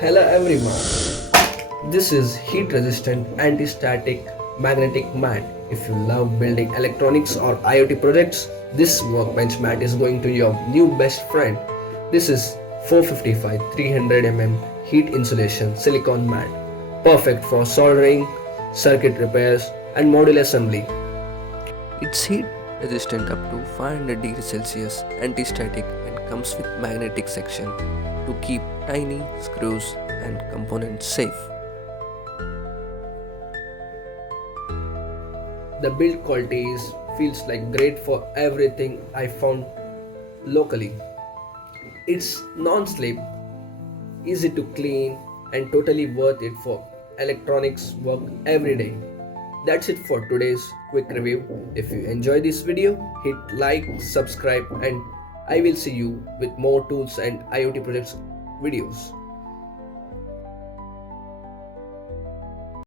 Hello everyone. This is heat resistant anti-static magnetic mat. If you love building electronics or IoT projects, this workbench mat is going to your new best friend. This is 455 300 heat insulation silicone mat, perfect for soldering, circuit repairs and module assembly. It's heat resistant up to 500 degrees Celsius, anti-static and comes with magnetic section to keep tiny screws and components safe. The build quality feels like great for everything I found locally. It's non-slip, easy to clean and totally worth it for electronics work every day. That's it for today's quick review. If you enjoy this video, hit like, subscribe and I will see you with more tools and IoT projects videos.